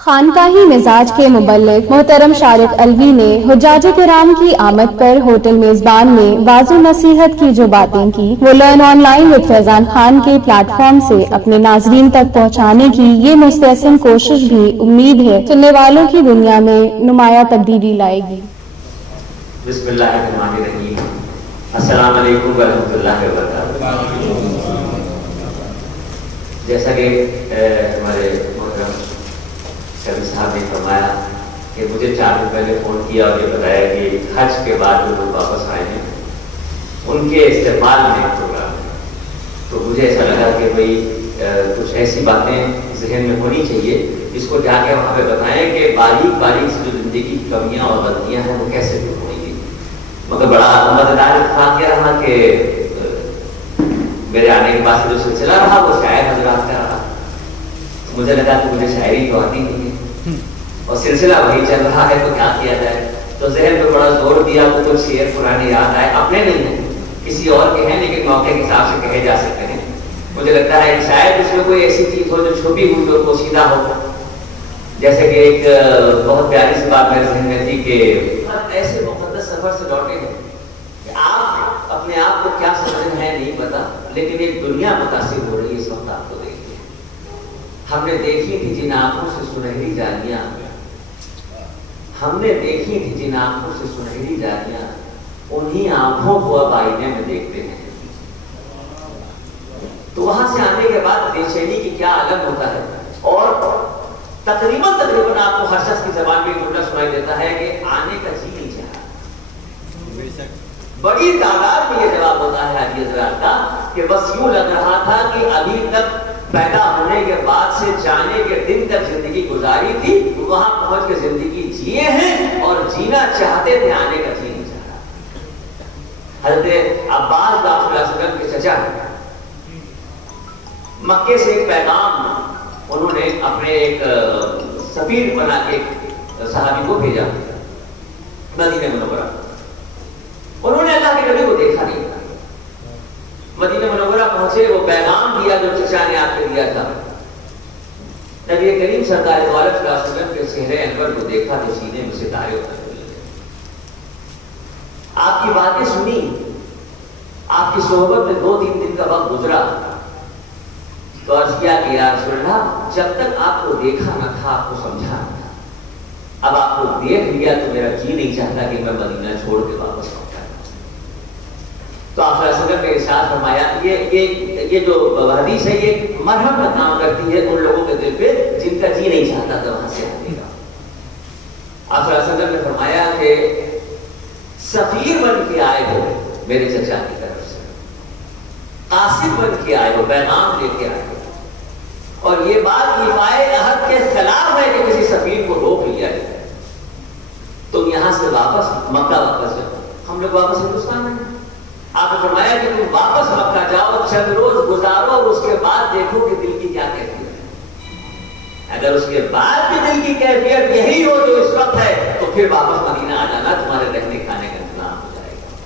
خانقاہی مزاج کے مبلغ محترم شارق الوی نے حجاج کرام کی آمد پر ہوٹل میزبان میں واضح نصیحت کی جو باتیں کی وہ لرن آن لائن وذ فیضان خان کے پلیٹ فارم سے اپنے ناظرین تک پہنچانے کی یہ مستحسن کوشش بھی امید ہے سننے والوں کی دنیا میں نمایاں تبدیلی لائے گی۔ بسم اللہ الرحمن الرحیم۔ السلام علیکم ورحمۃ اللہ وبرکاتہ۔ جیسا کہ ہمارے محترم شریف صاحب نے فرمایا کہ مجھے 4 دن پہلے فون کیا اور یہ بتایا کہ حج کے بعد جو لوگ واپس آئے ہیں ان کے استقبال میں پروگرام ہے، تو مجھے ایسا لگا کہ بھائی کچھ ایسی باتیں ذہن میں ہونی چاہیے جس کو جا کے وہاں پہ بتائیں کہ باریک باریک سے جو زندگی کی کمیاں اور غلطیاں ہیں وہ کیسے دور ہوئیں گی۔ مگر بڑا مزیدار اتفاق یہ رہا کہ میرے آنے کے بعد جو سلسلہ رہا وہ شاعر حضرات کا رہا۔ مجھے لگا کہ مجھے شاعری تو آتی نہیں ہے اور سلسلہ وہی چل رہا ہے، تو کیا کیا جائے؟ تو ذہن پہ بڑا زور دیا، وہ کچھ شعر پرانے یاد آئے، اپنے نہیں ہیں کسی اور کے ہیں لیکن موقع کے حساب سے کہے جا سکتے ہیں۔ مجھے لگتا ہے کہ شاید اس میں کوئی ایسی چیز ہو جو چھپی ہوئی ہو، پوشیدہ ہو، جیسے کہ ایک بہت پیاری سی بات میرے ذہن میں تھی کہ ایسے مقدس سفر سے لوٹے ہیں کہ آپ اپنے آپ کو کیا سمجھ ہیں نہیں پتا، لیکن ایک دنیا متاثر ہو رہی ہے اس وقت آپ کو دیکھ کے۔ ہم نے دیکھی تھی جن آنکھوں سے سنہری جالیاں، ہم نے دیکھی تھی جن آنکھوں سے سنہری جالیاں، انہی آنکھوں کو اب آئینے میں دیکھتے ہیں۔ تو وہاں سے آنے کے بعد بے چینی کی کیا عالم ہوتا ہے، اور تقریباً آپ کو ہر شخص کی زبان میں جملہ سنائی دیتا ہے کہ آنے کا جی نہیں چاہا۔ بڑی تعداد میں یہ جواب ہوتا ہے حاجی حضرات کا کہ بس یوں لگ رہا تھا کہ ابھی تک پیدا ہونے کے بعد سے جانے کے دن تک زندگی گزاری تھی، وہاں پہنچ کے زندگی جیے ہیں اور جینا چاہتے تھے، آنے کا جی نہیں چاہا۔ حضرت عباس صلی اللہ علیہ وسلم کے چچا مکے سے ایک پیغام انہوں نے اپنے ایک سفیر بنا کے صحابی کو بھیجا مدینہ منورہ۔ انہوں نے اللہ کے نبی کو دیکھا نہیں تھا، مدینہ منورہ پہنچے، وہ پیغام دیا جو چچا نے آپ کو دیا تھا۔ نبی کریم سرکار دو عالم صلی اللہ علیہ وسلم کے چہرے انور کو دیکھا تو سینے میں ستارے اترنے لگے۔ آپ کی باتیں سنی، آپ کی صحبت میں 2-3 دن کا وقت گزرا، تو عرض کیا کہ یا رسول اللہ جب تک آپ کو دیکھا نہ تھا آپ کو سمجھا نہ تھا، اب آپ کو دیکھ لیا تو میرا جی نہیں چاہتا کہ میں مدینہ چھوڑ کے واپس آؤں۔ تو آپ صلی اللہ علیہ وسلم نے ارشاد فرمایا یہ جو حدیث ہے یہ مرہم کا کام کرتی ہے ان لوگوں کے دل پہ جن کا جی نہیں چاہتا تھا وہاں سے آنے کا۔ آپ صلی اللہ علیہ وسلم نے فرمایا کہ سفیر بن کے آئے ہو میرے چچا کی طرف سے، قاصد بن کے آئے ہو، پیغام لے کے آئے ہو، اور یہ بات ایفائے عہد کے خلاف ہے کہ کسی سفیر کو روک لیا جائے۔ تم یہاں سے واپس مکہ واپس جاؤ، ہم لوگ واپس ہندوستان میں ہیں۔ آپ نے فرمایا کہ تم واپس مکہ جاؤ، چند روز گزارو اور اس کے بعد دیکھو کہ دل کی کیا کیفیت ہے۔ اگر اس کے بعد بھی دل کی کیفیت یہی ہو جو اس وقت ہے تو پھر واپس مدینہ آ جانا، تمہارے رہنے کھانے کا انتظام ہو جائے گا۔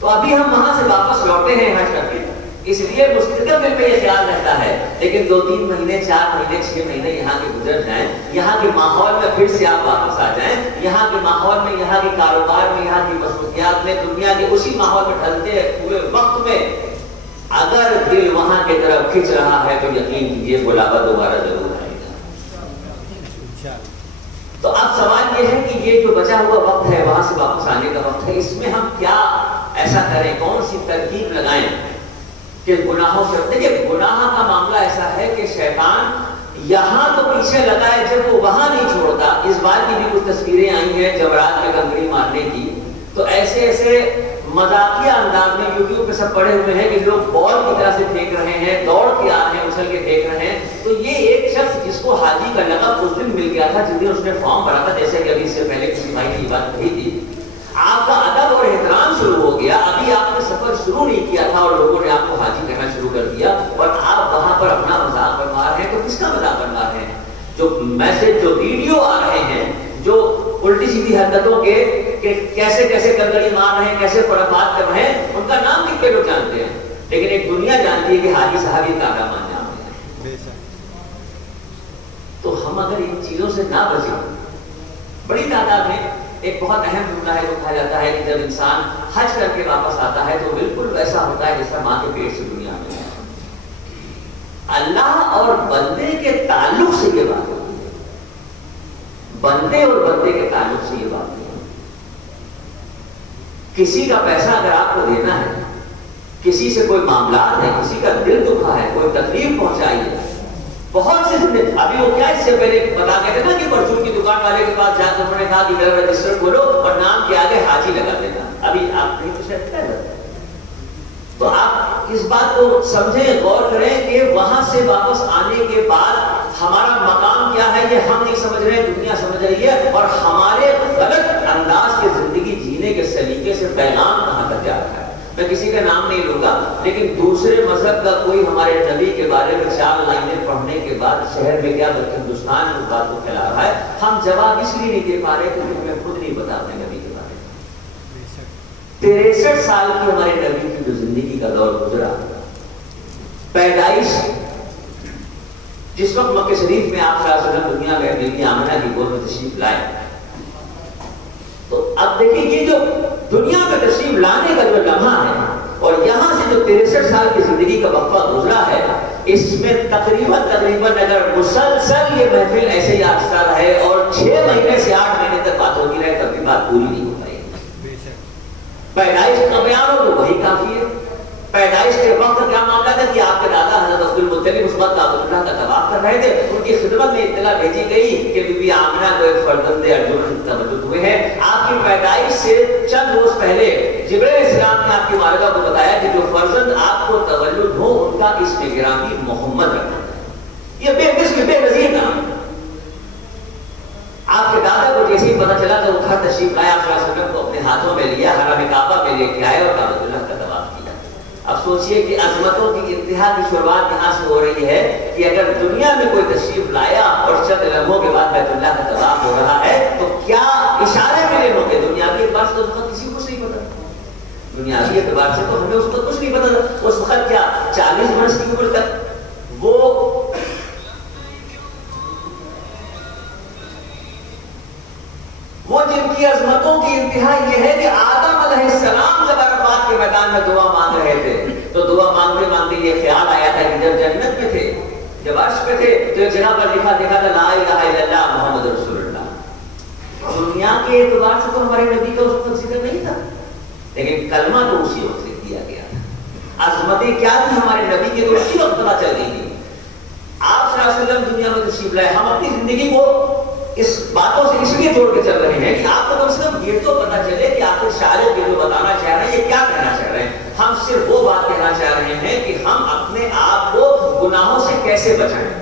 تو ابھی ہم وہاں سے واپس لوٹے ہیں حج کر کے، اس لیے مستقل دل میں یہ خیال رہتا ہے، لیکن 2-3 مہینے 4 مہینے 6 مہینے یہاں کے گزر جائیں، یہاں کے ماحول میں پھر سے آپ واپس آ جائیں، یہاں کے ماحول میں، یہاں کے کاروبار میں، یہاں کی مصروفیات میں، دنیا کے اسی ماحول میں ڈھلتے ہوئے وقت میں اگر دل وہاں کی طرف کھنچ رہا ہے تو یقین کیجیے بلاوا دوبارہ ضرور آئے گا۔ تو اب سوال یہ ہے کہ یہ جو بچا ہوا وقت ہے وہاں سے واپس آنے کا وقت ہے، اس میں ہم کیا ایسا کریں، کون سی ترکیب لگائیں کہ گناہوں سے؟ دیکھیں گناہ کا معاملہ ایسا ہے کہ شیطان یہاں تو پیچھے لگا ہے جب وہ وہاں نہیں چھوڑتا۔ اس بات کی بھی کچھ تصویریں آئی ہیں جمرات میں کنکری مارنے کی، تو ایسے مذاقیہ انداز میں یوٹیوب پہ سب پڑے ہوئے ہیں کہ لوگ بال کی طرح سے پھینک رہے ہیں، دوڑ کے آ رہے ہیں، اچھل کے پھینک رہے ہیں۔ تو یہ ایک شخص جس کو حاجی کا لقب اس دن مل گیا تھا جس دن اس نے فارم بھرا تھا، جیسے کہ ابھی اس سے پہلے کسی بھائی نے یہ بات کہی تھی، آپ کا ادب اور احترام شروع ہو گیا، ابھی آپ نے سفر شروع نہیں کیا تھا اور لوگوں نے آپ کو حاجی کہنا شروع کر دیا، اور آپ وہاں پر اپنا مذاق بنوا رہے ہیں۔ تو کس کا مذاق بنوا رہے ہیں؟ جو میسج، جو ویڈیو آ رہے ہیں، جو الٹی سیدھی حرکتوں کے کہ کیسے کنکڑی مار رہے ہیں، کیسے خرافات کر رہے ہیں، ان کا نام کتنے لوگ جانتے ہیں، لیکن ایک دنیا جانتی ہے کہ حاجی صاحب یہ کارنامہ انجام دے رہے ہیں۔ تو ہم ہم اگر ان چیزوں سے نہ بچیں، بڑی تعداد میں ایک بہت اہم جملہ ہے جو کہا جاتا ہے کہ جب انسان حج کر کے واپس آتا ہے تو بالکل ویسا ہوتا ہے جیسا ماں کے پیٹ سے دنیا میں ہے۔ اللہ اور بندے کے تعلق سے یہ بات ہوتی ہے، بندے اور بندے کے تعلق سے یہ بات نہیں ہے۔ کسی کا پیسہ اگر آپ کو دینا ہے، کسی سے کوئی معاملات ہے، کسی کا دل دکھا ہے، کوئی تکلیف پہنچائی ہے، بہت سے ابھی وہ کیا اس سے پہلے بتا کے تھے نا کہ پرچون کی دکان والے کے پاس جا کر انہوں نے کہا کہ میرا رجسٹر کھولو اور نام کے آگے حاجی لگا دینا، ابھی آپ نہیں کچھ رکھتا ہے۔ تو آپ اس بات کو سمجھیں، غور کریں کہ وہاں سے واپس آنے کے بعد ہمارا مقام کیا ہے یہ ہم نہیں سمجھ رہے، دنیا سمجھ رہی ہے، اور ہمارے غلط انداز کے زندگی جینے کے سلیقے سے پیغام کہاں تک جا رہا ہے۔ میں کسی کا نام نہیں لوں گا، لیکن دوسرے مذہب کا کوئی ہمارے نبی کے بارے میں 4 لائنیں پڑھنے کے بعد شہر میں کیا بلکہ ہندوستان میں اس بات کو پھیلا رہا ہے، ہم جواب اس لیے نہیں دے پا رہے کیونکہ ہمیں خود نہیں پتا اپنے نبی کے بارے میں۔ 63 سال کی ہمارے نبی کی جو زندگی کا دور گزرا، پیدائش جس وقت مکہ شریف میں آپ صلی اللہ علیہ وسلم دنیا میں بیوی آمنہ کی گود میں تشریف لائے، تو اب دیکھیں یہ جو دنیا میں تشریف لانے کا جو لمحہ ہے اور یہاں سے جو 63 سال کی زندگی کا وقفہ گزرا ہے، اس میں تقریباً اگر مسلسل یہ محفل ایسے ہی آہستہ رہے اور 6 مہینے سے 8 مہینے تک بات ہوتی رہے تب بھی بات پوری نہیں ہو پائی۔ پیدائش کا بیان ہو تو وہی کافی ہے۔ پیدائش کے وقت کیا معاملہ تھا کہ آپ کے دادا حضرت عبد المطلب اس وقت کعبۃ اللہ کا طواف کر رہے تھے، ان کی خدمت میں اطلاع بھیجی گئی کہ بی بی آمنہ کو ایک فرزند ارجن تولد ہوئے ہیں۔ آپ کی پیدائش سے چند روز پہلے جبرائیل السلام نے آپ کی والدہ کو بتایا کہ جو فرزند آپ کو تولد ہو ان کا اسم گرامی محمد رکھنا ہے۔ یہ بے مثل بے نظیر نام ہے۔ آپ کے دادا کو جیسے ہی پتہ چلا تو وہ گھر تشریف لائے، آپ صلی اللہ علیہ وسلم کو اپنے ہاتھوں میں لیا، حرم کعبہ میں لے کے آئے اور کعبۃ اللہ کا طواف کیا۔ اب سوچئے کہ عظمتوں کی انتہا کی شروعات یہاں سے ہو رہی ہے کہ اگر دنیا میں کوئی تشریف لایا اور چند لمحوں کے بعد بیت اللہ کا طواف ہو رہا ہے تو کیا اشارے ملے ہوں گے؟ دنیاوی اعتبار سے تو کسی کو نہیں پتا، دنیاوی اعتبار سے تو ہمیں اس وقت کچھ نہیں پتا تھا۔ اس وقت کیا 40 برس کی عمر تک وہ جن کی عظمتوں کی انتہا یہ ہے کہ آدم علیہ السلام جب عرفات کے میدان میں دعا مانگ رہے تھے تو دعا مانگتے مانگتے یہ خیال آیا تھا کہ جب جنت میں تھے، جب عرش پہ تھے تو ایک جگہ پر لکھا تھا لا الہ الا اللہ محمد رسول اللہ۔ دنیا کے اعتبار سے تو ہمارے نبی کا اس وقت ذکر نہیں تھا، لیکن کلمہ تو اسی وقت لکھ دیا گیا تھا۔ عظمتیں کیا تھی ہمارے نبی کی تو اسی وقت پتہ چل گئی تھی۔ آپ صلی اللہ علیہ وسلم دنیا میں تشریف لائے، ہم اپنی زندگی کو اس باتوں سے اس لیے جوڑ کے چل رہے ہیں کہ آپ کو کم سے کم یہ تو پتہ چلے کہ آخر شاعر یہ جو بتانا چاہ رہے ہیں یہ کیا کہنا چاہ رہے ہیں۔ ہم صرف وہ بات کہنا چاہ رہے ہیں کہ ہم اپنے آپ کو گناہوں سے کیسے بچائیں،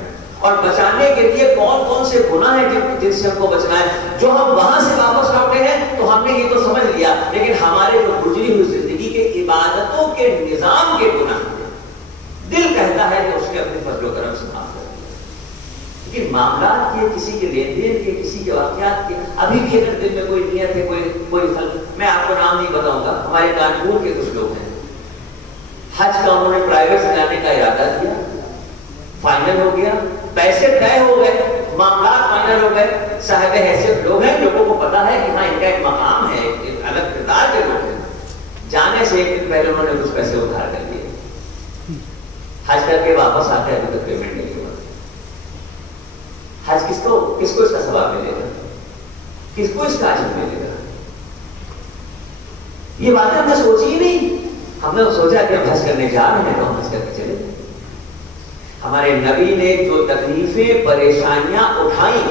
اور بچانے کے لیے کون کون سے گناہ ہیں جن سے ہم کو بچنا ہے۔ جو ہم وہاں سے واپس لوٹے ہیں تو ہم نے یہ تو سمجھ لیا، لیکن ہمارے جو گزری ہوئی زندگی کے عبادتوں کے نظام کے گناہ دل کہتا ہے کہ اس کے اپنے فضل و کرم سے معاف کر دیں، لیکن معاملات کے کسی کے لین دین کے کسی کے واقعات کے ابھی بھی اگر دل میں کوئی نیت ہے، کوئی حل، میں آپ کو نام نہیں بتاؤں گا، ہمارے کانپور کے کچھ لوگ ہیں، حج کا انہوں نے پرائیویٹ سے جانے کا ارادہ کیا، فائنل ہو گیا، پیسے طے ہو گئے، معاملات فائنل ہو گئے، صاحب حیثیت لوگ ہیں، لوگوں کو پتا ہے کہ ہاں ان کا ایک مقام ہے، ایک الگ کردار کے لوگ ہیں۔ جانے سے ایک دن پہلے انہوں نے کچھ پیسے ادھار کر دیے، حج کر کے واپس آتے ہیں ابھی تک پیمنٹ نہیں ہوا۔ حج کس کو اس کا ثواب ملے گا، کس کو اس کا اجر ملے گا؟ یہ باتیں ہم نے سوچی ہی نہیں۔ ہم نے سوچا کہ ہم حج کرنے جا رہے ہیں تو ہم حج کر کے چلے۔ ہمارے نبی نے جو تکلیفیں پریشانیاں اٹھائیں،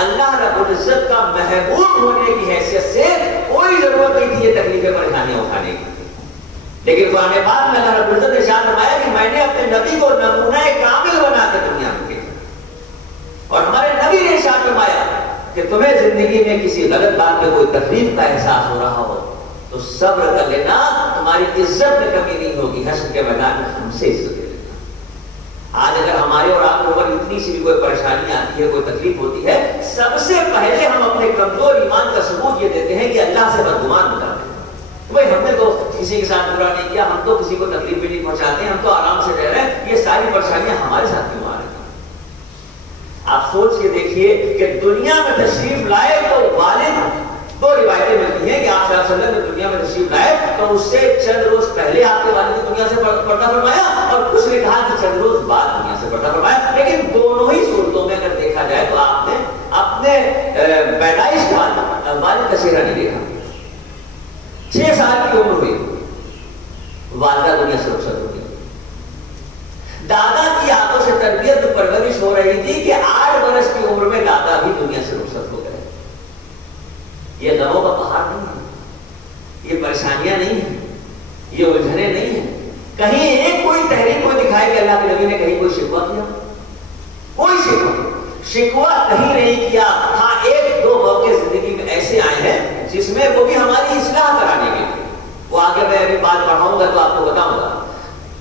اللہ رب العزت کا محبوب ہونے کی حیثیت سے کوئی ضرورت نہیں تھی یہ تکلیفیں پریشانیاں اٹھانے کی، لیکن قرآن پاک میں اللہ رب العزت نے ارشاد فرمایا کہ میں نے اپنے نبی کو نمونہ کامل بنا کے دنیا میں بھیجا، اور ہمارے نبی نے ارشاد فرمایا کہ تمہیں زندگی میں کسی غلط بات میں کوئی تکلیف کا احساس ہو رہا ہو تو صبر کر لینا، تمہاری عزت میں کمی نہیں ہوگی، حشر کے میدان میں ہم سے عزت لے لینا۔ آج اگر ہمارے اور آپ کے اوپر اتنی سی بھی کوئی پریشانی آتی ہے، کوئی تکلیف ہوتی ہے، سب سے پہلے ہم اپنے کمزور ایمان کا ثبوت یہ دیتے ہیں کہ اللہ سے بدگمان ہو جاتے ہیں۔ بھائی ہم نے تو کسی کے ساتھ برا نہیں کیا، ہم تو کسی کو تکلیف بھی نہیں پہنچاتے ہیں، ہم تو آرام سے رہ رہے ہیں، یہ ساری پریشانیاں ہمارے ساتھ کیوں آ رہی ہیں؟ آپ سوچ کے دیکھیے کہ دنیا میں تشریف لائے تو والد، دو روایتیں ملتی ہیں کہ آپ صلی اللہ علیہ وسلم نے دنیا میں تشریف لائے تو اس سے چند روز پہلے آپ کے والد نے دنیا سے پردہ فرمایا، اور کچھ نے کہا کہ چند روز بعد دنیا سے پردہ فرمایا، لیکن دونوں ہی صورتوں میں اگر دیکھا جائے تو آپ نے اپنے پیدائش کے بعد والد کا چہرہ نہیں دیکھا۔ 6 سال کی عمر ہوئی، والدہ دنیا سے رخصت ہو گئی۔ دادا کی آنکھوں سے تربیت و پرورش ہو رہی تھی کہ 8 برس کی عمر میں دادا بھی دنیا سے رخصت ہو گئے۔ یہ غموں کا پہاڑ نہیں ہے، یہ پریشانیاں نہیں ہیں، یہ الجھنیں نہیں ہیں۔ کہیں ایک کوئی تحریک کو دکھائے کہ اللہ کے نبی نے کہیں کوئی شکوہ کیا؟ کوئی شکوہ کہیں نہیں کیا۔ ہاں 1-2 موقع زندگی میں ایسے آئے ہیں جس میں وہ بھی ہماری اصلاح کرانے کے لیے، وہ آگے میں ابھی بات پڑھاؤں گا تو آپ کو بتاؤں گا۔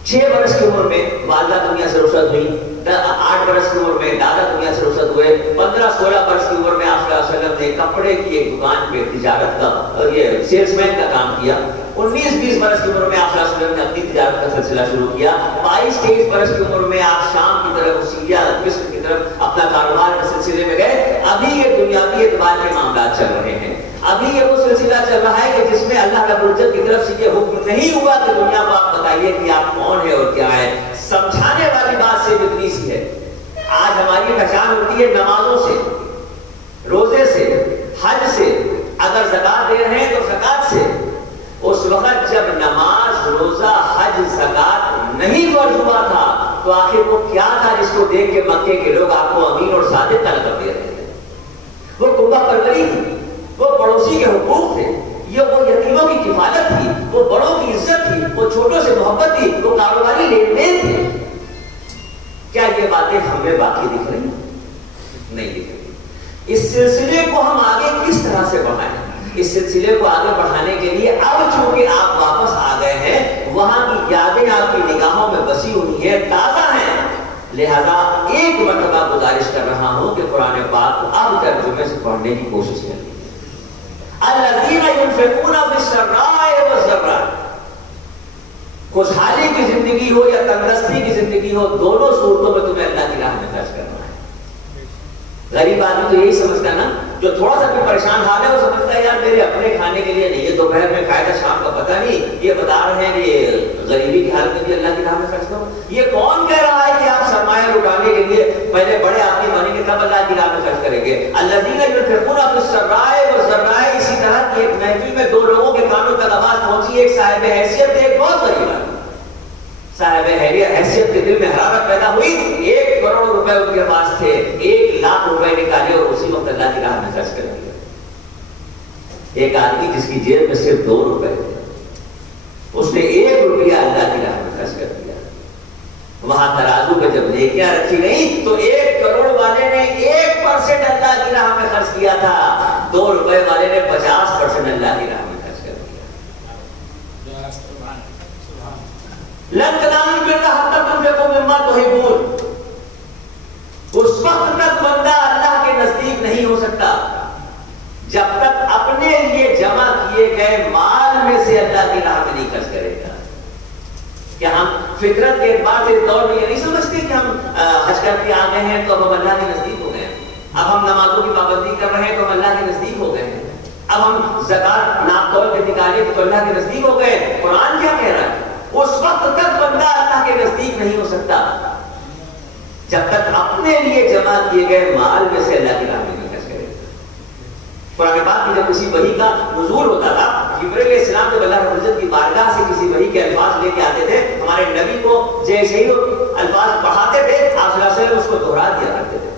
6 برس کی عمر میں والدہ دنیا سے رخصت ہوئی، 8 برس کی عمر میں دادا دنیا سے رخصت ہوئے، 15-16 برس کی عمر میں آپ صلی اللہ علیہ وسلم نے کپڑے کی ایک دکان پہ تجارت کا یہ سیلس مین کا کام کیا۔ 19-20 برس کی عمر میں آپ صلی اللہ علیہ وسلم نے اپنی تجارت کا سلسلہ شروع کیا۔ 22-23 برس کی عمر میں آپ شام کی طرف، سیریا، مصر کی طرف اپنا کاروبار کے سلسلے میں گئے۔ ابھی یہ دنیاوی اعتبار کے معاملات چل رہے ہیں، ابھی یہ وہ سلسلہ چل رہا ہے کہ جس میں اللہ رب العزت کی طرف سے یہ حکم نہیں ہوا کہ دنیا کو آپ بتائیے کہ آپ کون ہے اور کیا ہے۔ سمجھانے والی بات سے اتنی سی ہے۔ آج ہماری پہچان ہوتی ہے نمازوں سے، روزے سے، حج سے، اگر زکات دے رہے ہیں تو زکات سے۔ اس وقت جب نماز، روزہ، حج، زکات نہیں فرض ہوا تھا تو آخر وہ کیا تھا جس کو دیکھ کے مکے کے لوگ آپ کو امین اور صادق کر دے رہے تھے؟ وہ کنبہ پروری تھی، وہ پڑوسی کے حقوق تھے، یہ وہ یتیموں کی کفالت تھی، وہ بڑوں کی عزت تھی، وہ چھوٹوں سے محبت تھی، وہ کاروباری لین دین تھے۔ کیا یہ باتیں ہمیں باقی دکھ رہی ہیں؟ نہیں دکھ رہی۔ اس سلسلے کو ہم آگے کس طرح سے بڑھائیں؟ اس سلسلے کو آگے بڑھانے کے لیے اب چونکہ آپ واپس آ گئے ہیں، وہاں کی یادیں آپ کی نگاہوں میں بسی ہوئی ہیں، تازہ ہیں، لہذا ایک مرتبہ گزارش کر رہا ہوں کہ قرآن پاک کو اب ترجمے سے پڑھنے کی کوشش کریں۔ الذین ينفقون فی السراء والضراء، خوشحالی کی زندگی ہو یا تندرستی کی زندگی ہو، دونوں صورتوں میں تمہیں اللہ کی راہ میں خرچ کرنا ہے۔ غریب آدمی تو یہی سمجھتا ہے نا، جو تھوڑا سا بھی پریشان حال ہے وہ سمجھتا ہے یار میرے اپنے کھانے کے لیے نہیں، یہ دوپہر میں کھائے تھا شام کا پتہ نہیں، یہ بتا رہے ہیں کہ غریبی کی حالت میں بھی اللہ کی راہ میں خرچ کرو۔ یہ کون کہہ رہا ہے کہ آپ سرمایہ لٹانے کے لیے پہلے بڑے آدمی بنیں گے تب اللہ کی راہ میں خرچ کریں گے؟ الذین ينفقون فی السراء والضراء، اسی طرح کی ایک محفل میں 2 لوگوں کے کانوں تک آواز پہنچی، ایک صاحب حیثیت، ایک بہت غریب آدمی۔ صاحب حیثیت کے دل میں حرارت پیدا ہوئی، 1 کروڑ روپے ان کے پاس تھے، 1 لاکھ روپے نکالے اور اسی وقت اللہ کی راہ میں خرچ کر دیا۔ ایک آدمی جس کی جیب میں صرف 2 روپے تھے، اس نے 1 روپیہ اللہ کی راہ میں خرچ کر دیا۔ وہاں ترازو پہ جب نیکیاں رکھی گئی تو 1 کروڑ والے نے 1% اللہ کی راہ میں خرچ کیا تھا، 2 روپے والے نے 50% اللہ کی راہ میں خرچ کر دیا۔ لن تنالوا البر حتى تنفقوا مما تحبون، اس وقت تک بندہ اللہ کے نزدیک نہیں ہو سکتا جب تک اپنے لیے جمع کیے گئے مال میں سے اللہ کی راہ میں نہیں خرچ کرے گا۔ کیا ہم فطرت کے اعتبار سے اس دور میں یہ نہیں سمجھتے کہ ہم حج کر کے آ گئے ہیں تو اب ہم اللہ کے نزدیک ہو گئے ہیں، اب ہم نمازوں کی پابندی کر رہے ہیں تو ہم اللہ کے نزدیک ہو گئے ہیں، اب ہم زکات ناپ تول کے نکالے تو اللہ کے نزدیک ہو گئے؟ قرآن کیا کہہ رہا ہے؟ اس وقت تک بندہ اللہ کے نزدیک نہیں ہو سکتا جب تک اپنے لیے جمع کیے گئے مال میں سے اللہ کی راہ میں نہیں خرچ کرے۔ قرآن پاک میں جب کسی وحی کا نزول ہوتا تھا، جبرائیل علیہ السلام جب اللہ رب العزت کی بارگاہ سے کسی وحی کے الفاظ لے کے آتے تھے، ہمارے نبی کو جیسے ہی الفاظ پڑھاتے تھے آپ صلی اللہ علیہ وسلم اس کو دہرا دیا کرتے تھے۔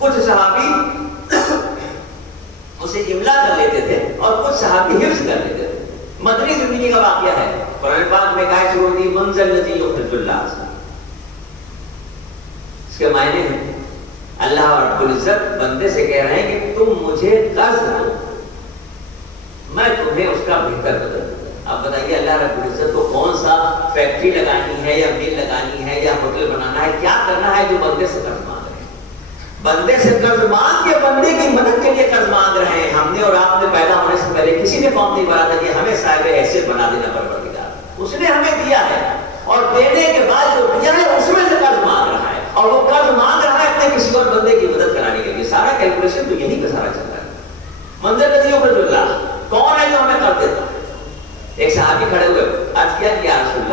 کچھ صحابی اسے املا کر لیتے تھے اور کچھ صحابی حفظ کر لیتے تھے۔ مدنی زندگی کا واقعہ ہے، قرآن پاک میں کہا شروع ہوتی منزل الذی یخرج اللہ، اس کے معنی ہیں اللہ رب العزت بندے سے کہہ رہے ہیں کہ تم مجھے قرض دو، میں تمہیں اس کا بہتر بدل دوں گا۔ اب بتائیے اللہ رب العزت کو کون سا فیکٹری لگانی ہے یا مل لگانی ہے یا ہوٹل بنانا ہے، کیا کرنا ہے جو بندے سے قرض مانگ رہے ہیں؟ بندے سے قرض مانگ کے بندے کی مدد کے لیے قرض مانگ رہے ہیں۔ ہم نے اور آپ نے پیدا ہونے سے پہلے کسی نے فارم نہیں بنا تھا کہ ہمیں صاحب حیثیت بنا دینا پروردگار، اس نے ہمیں دیا ہے اور دینے کے بعد جو دیا ہے اس میں سے قرض مانگ رہا ہے، اور وہ قرض مانگ رہا ہے ہے کسی اور بندے کی مدد کرانے کے لیے. سارا کیلکولیشن تو یہی پہ سارا چل رہا ہے. منظر ندی اوپر جو اللہ کون ہے جو ہمیں کر دیتا ہے. ایک صحابی کھڑے ہوئے عرض کیا کہ یا رسول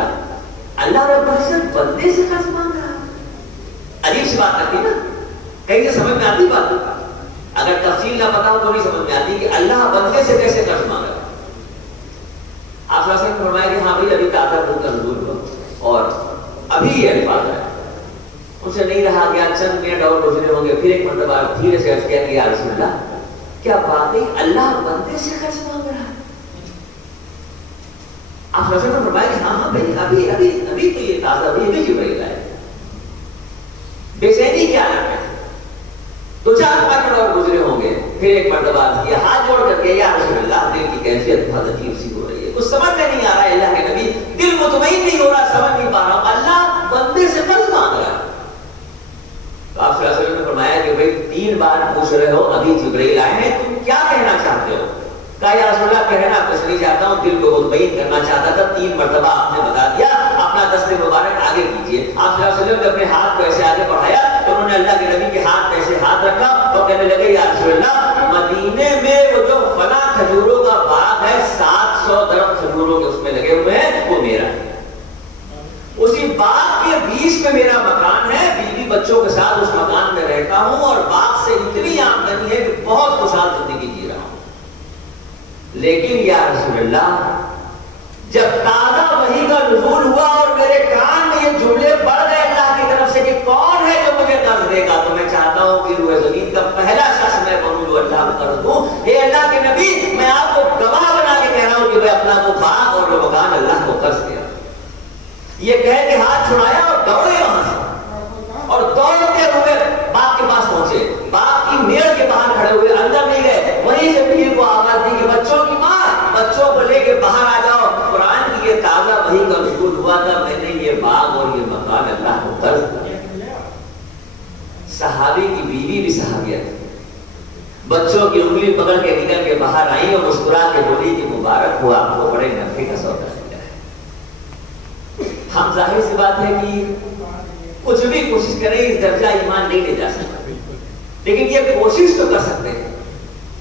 اللہ رب العزت بندے سے قرض مانگ رہا ہے. عجیب سی بات لگتی نا, کہیں سے سمجھ میں آتی بات. اگر تفصیل نہ پتا ہو تو نہیں سمجھ میں آتی کہ اللہ بندے سے کیسے قرض مانگ رہا ہے. آپ صلی اللہ علیہ وسلم نے فرمایا کہ ہاں بھائی ابھی تازہ دودھ کا نزول ہوا اور ابھی یہ الفاظ ہے. ان سے نہیں رہا گیا, چند منٹ اور گزرے ہوں گے. پھر ایک مرتبہ دھیرے سے عرض کیا کہ یا رسول اللہ کیا واقعی اللہ بندے سے قرض مانگ رہا ہے؟ آپ صلی اللہ علیہ وسلم نے فرمایا کہ ہاں بھائی ابھی تو یہ تازہ ابھی جبرائیل آئے. بے چینی کیا ہے, 2-4 منٹ اور گزرے ہوں گے. پھر ایک مرتبہ کیا, ہاتھ جوڑ کر کے یا رسول اللہ دل کی کیفیت بہت عجیب سی ہو رہی ہے, کچھ سمجھ میں نہیں آ رہا ہے. اللہ کے نبی دل مطمئن نہیں ہو رہا, سمجھ نہیں پا رہا ہوں اللہ بندے سے قرض مانگ رہا ہے. تو آپ صلی اللہ علیہ وسلم نے فرمایا کہ بھائی 3 بار پوچھ رہے ہو, ابھی جبرائیل آئے ہیں, تم کیا کہنا چاہتے ہو؟ کہا یا رسول اللہ کہنا کچھ نہیں چاہتا ہوں, دل کو مطمئن کرنا چاہتا تھا. 3 مرتبہ آپ نے بتا دیا, اپنا دست مبارک آگے کیجیے. آپ صلی اللہ علیہ وسلم نے اپنے ہاتھ کو ایسے آگے بڑھایا تو انہوں نے اللہ کے نبی کے ہاتھ پہ ایسے ہاتھ رکھا اور کہنے لگے یا رسول اللہ مدینے میں وہ جو فلاں کھجوروں کا باغ ہے 700 درخت کھجوروں کے اس میں لگے ہوئے ہیں, وہ میرا ہے. اسی باغ کے بیچ میں میرا مکان ہے, بیوی بچوں کے ساتھ اس مکان میں رہتا ہوں اور باغ سے اتنی آمدنی ہے کہ بہت خوشحال زندگی جی رہا ہوں. لیکن یا رسول اللہ جب تازہ وحی کا نزول ہوا اور میرے کان میں یہ جملے پڑ گئے اللہ کی طرف سے کہ کون ہے جو مجھے قرض دے گا, تو میں چاہتا ہوں کہ روئے زمین کا پہلا شخص میں بنوں جو اللہ کو قرض دوں. اے اللہ کے نبی میں آپ کو گواہ بنا کے کہہ رہا ہوں کہ میں اپنا وہ باغ اور وہ مکان اللہ کو قرض دیا. یہ کہہ کے ہاتھ چھڑایا اور دوڑے وہاں سے اور دوڑتے ہوئے باغ کے پاس پہنچے. باغ کی میڑ کے باہر کھڑے ہوئے, اندر نہیں گئے. وہیں سے پیر کو آواز دی کہ بچوں کی ماں, بچوں کو لے کے باہر آ جاؤ. قرآن کی یہ تازہ وحی کا نزول ہوا تھا, میں نے یہ باغ اور یہ مکان اللہ کو قرض دیا. صحابی کی بیوی بھی صحابیہ تھی, بچوں کی انگلی پکڑ کے نکل کے باہر آئی اور مسکرا کے بولی کہ مبارک ہوا, آپ کو بڑے نفع کا سودا دیا ہے. ہم ظاہر سی بات ہے کہ کچھ بھی کوشش کریں اس درجہ ایمان نہیں لے جا سکتے, لیکن یہ کوشش تو کر سکتے ہیں.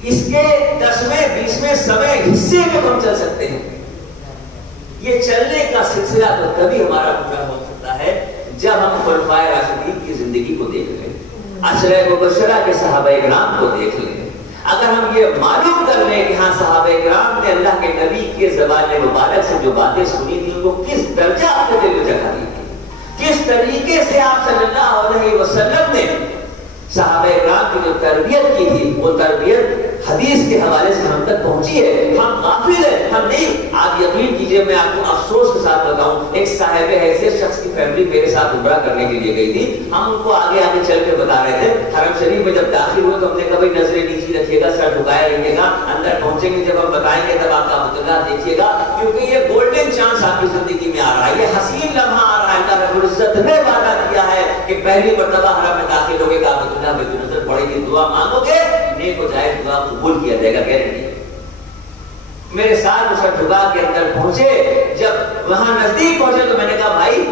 اس کے 10ویں 20ویں سویں حصے میں ہم چل سکتے ہیں. یہ چلنے کا سلسلہ تو تبھی ہمارا پورا ہو سکتا ہے جب ہم خلفائے راشدین کی زندگی کو دیکھ لیں, عشرہ مبشرہ کے صحابہ کرام کو دیکھ لیں. اگر ہم یہ معلوم کر لیں کہ ہاں صحابہ کرام نے اللہ کے نبی کے زبان مبارک سے جو باتیں سنی تھی ان کو کس درجہ آپ کے دل میں جگہ دی تھی, کس طریقے سے آپ صلی اللہ علیہ وسلم نے صحابہ کرام کی جو تربیت کی تھی, وہ تربیت حدیث کے حوالے سے ہم تک پہنچی ہے. ہم غافل ہیں, ہم نہیں. آپ یقین کیجئے میں آپ کو افسوس کے ساتھ بتاؤں, ایک صاحب حیثیت شخص کی فیملی میرے ساتھ عمرہ کرنے کے لیے گئی تھی. ہم ان کو آگے آگے چل کے بتا رہے تھے. حرم شریف میں جب داخل ہوئے تو ہم نے کہا بھائی نظریں نیچی رکھیے گا, سر جھکائے رہیے گا, اندر پہنچیں گے جب ہم بتائیں گے تب آپ کعبۃ اللہ دیکھیے گا, کیونکہ یہ گولڈن چانس آپ کی زندگی میں آ رہا ہے, یہ حسین لمحہ آ رہا ہے. اللہ رب العزت نے وعدہ کیا ہے کہ پہلی مرتبہ حرم میں داخل ہوگے, کعبۃ اللہ بیت النظر پڑے گی, دعا مانگو گے, نیک ہو جائے, دعا قبول کیا جائے گا, گارنٹی. میرے ساتھ سر جھکا کے اندر پہنچے. جب وہاں نزدیک پہنچے تو میں نے کہا بھائی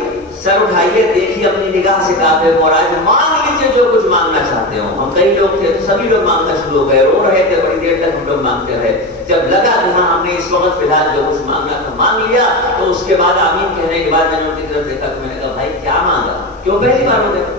سر اٹھائیے, دیکھیے اپنی نگاہ سے کعبے کو, اور آج مانگ لیجیے جو کچھ مانگنا چاہتے ہو. ہم کئی لوگ تھے تو سبھی لوگ مانگنا شروع ہو گئے, رو رہے تھے, بڑی دیر تک ہم لوگ مانگتے رہے. جب لگا کہ ہاں ہم نے اس وقت فی الحال جو کچھ مانگنا تھا مانگ لیا, تو اس کے بعد آمین کہنے کے بعد میں نے ان کی طرف دیکھا تو میں نے کہا بھائی کیا مانگا, کیوں پہلی بار ہو گئے؟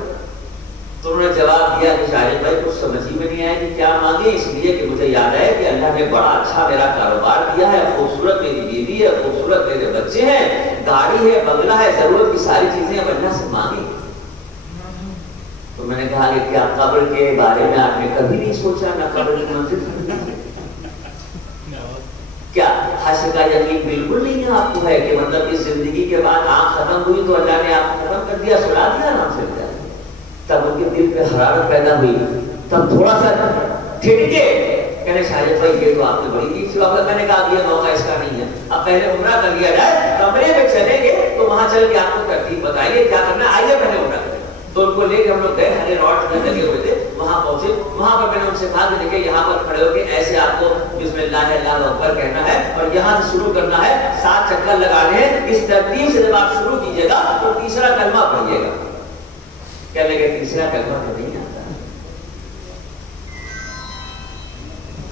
تو انہوں نے جواب دیا کہ شاہد بھائی کچھ سمجھ ہی میں نہیں آیا کہ کیا مانگے, اس لیے کہ مجھے یاد ہے کہ اللہ نے بڑا اچھا میرا کاروبار دیا ہے, خوبصورت میری بیوی ہے, خوبصورت میرے بچے ہیں, گاڑی ہے, بنگلہ ہے, ضرورت کی ساری چیزیں اب اللہ سے مانگی. تو میں نے کہا کہ کیا قبر کے بارے میں آپ نے کبھی نہیں سوچا, نہ قبر کی منزل, کیا حشر کا یقین بالکل نہیں ہے آپ کو ہے کہ مطلب اس زندگی کے بعد آنکھ ختم ہوئی تو اللہ نے آپ کو ختم کر دیا, سلا دیا آرام سے. تب ان کے دل پہ حرارت پیدا ہوئی, تب تھوڑا سا ٹھٹکے, کہنے شاہد بھائی یہ تو آپ نے بڑی چیز سے آپ نے کہا یہ موقع اس کا نہیں ہے, اب پہلے عمرہ کر لیا جائے, کمرے میں چلیں گے تو وہاں چل کے آپ کو ترتیب بتائیے کیا کرنا ہے, آئیے پہلے عمرہ کریں. تو ان کو لے کے ہم لوگ گئے, ہرے راڈ میں لگے ہوئے تھے, وہاں پہنچے. وہاں پر میں نے ان سے کہا کہ دیکھیں یہاں پر کھڑے ہو کے ایسے آپ کو بسم اللہ اللہ اکبر کہنا ہے اور یہاں سے شروع کرنا ہے, 7 چکر لگانے ہیں. اس ترتیب سے جب آپ شروع کیجیے گا تو تیسرا کلمہ پڑھیے گا. کہنے لگے تیسرا کلمہ تو نہیں آتا,